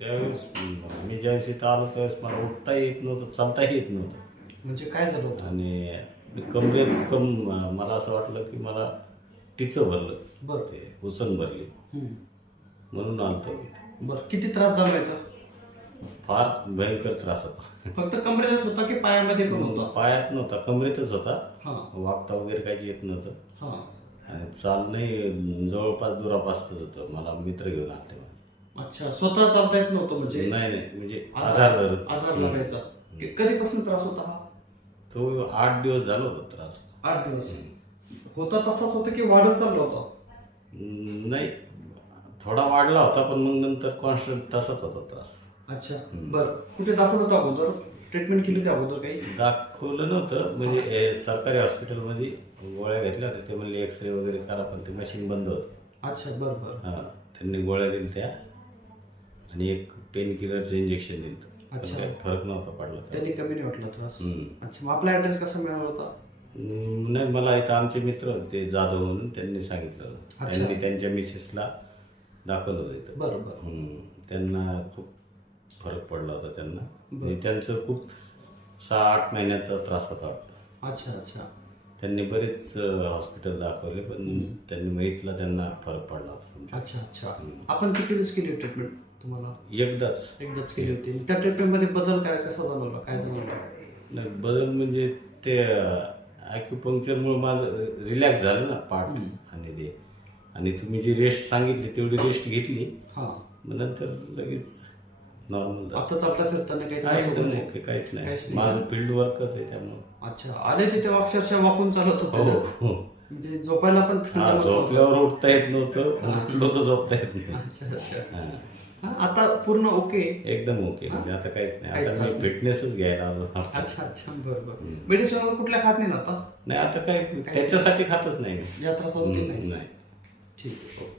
त्यावेळेस म, मी ज्या दिवशी इथं आलो त्यावेळेस मला उठता येत नव्हतं चालताही येत नव्हतं. म्हणजे काय झालं होतं? आणि कमरेत कम मला असं वाटलं की मला टिचं भरलं. बरं. ते उसन भरली. हम्म. म्हणून आलतो. मी बरं. किती त्रास जाणवायचा फार भयंकर त्रास होता. फक्त कमरेलाच होता की पायामध्ये पण होता? पायात नव्हता कमरेतच होता. हा. वागता वगैरे काही येत नव्हतं. हा. आणि चालणंही जवळपास दुरापास्तच होतं. मला मित्र घेऊन आलते मला. अच्छा स्वतः चालता येत नव्हतं म्हणजे? नाही नाही म्हणजे आधार आधार आधार लागायचा. कि- कधीपासून त्रास होता हा? तो आठ दिवस झाला होता त्रास. आठ दिवस. होता तसाच होता की वाढत चालला होता? हम्म, नाही. थोडा वाढला होता पण मग नंतर कॉन्स्टंट तसाच होता त्रास. अच्छा. बरं. कुठे दाखवलं होतं अगोदर? ट्रीटमेंट केली होती अगोदर काही? दाखवलं नव्हतं. म्हणजे हे. सरकारी हॉस्पिटलमध्ये गोळ्या घेतल्या होत्या. ते म्हणले एक्सरे वगैरे करा पण ते मशीन बंद होतं. अच्छा बरं बरं. हा, त्यांनी गोळ्या दिल्या त्या. आणि एक पेन किलरचं इंजेक्शन दिलं अच्छा. काही फरक नव्हता पडला. त्यांनी कमी नाही वाटला त्रास? हम्म. अच्छा मग आपला ऍड्रेस कसा मिळाला होता? हम्म, नाही मला इथं आमचे मित्र होते जाधव म्हणून त्यांनी सांगितलं. अच्छा. त्यांनी त्यांच्या मिसेसला दाखवलं होतं इथं. बरं बरं हम्म, त्यांना खूप फरक पडला होता त्यांना. म्हणजे त्यांचं खूप सहा आठ महिन्याचा त्रास होता वाटतं. अच्छा अच्छा. त्यांनी बरेच हॉस्पिटल दाखवले पण त्यांनी माहितला त्यांना फरक पडला होता अच्छा अच्छा. आपण किती दिवस केली ट्रीटमेंट तुम्हाला एकदाच. एकदाच केली होती. त्या ट्रीटमेंटमध्ये बदल काय कसा जाणवला? काय जाणवलं? नाही, बदल म्हणजे ते ॲक्युपंक्चरमुळे माझं रिलॅक्स झालं ना पाठ आणि ते. आणि तुम्ही जी रेस्ट सांगितली तेवढी रेस्ट घेतली. हा. मग नंतर लगेच नॉर्मल आता चालता फिरताना काही त्रास होतो? नाही काहीच नाही. काहीच नाही. माझं फील्ड वर्कच आहे त्यामुळे. अच्छा. आले तिथे अक्षरशः वाकून चालत हो होते हो म्हणजे झोपायला पण हा. झोपल्यावर उठता येत नव्हतं उठलो तर झोपता येत नाही. अच्छा अच्छा. हा. हा, आता पूर्ण ओके? एकदम ओके. म्हणजे आता काहीच नाही. आता मी. फिटनेसच घ्यायला आलो. अच्छा अच्छा. बरं बरं. मेडिसिन वगैरे कुठल्या खात नाही ना आता? नाही आता काय त्याच्यासाठी खातच नाही. मी. या त्रासासाठी हम्म, नाही नाही. ठीक आहे. ओके.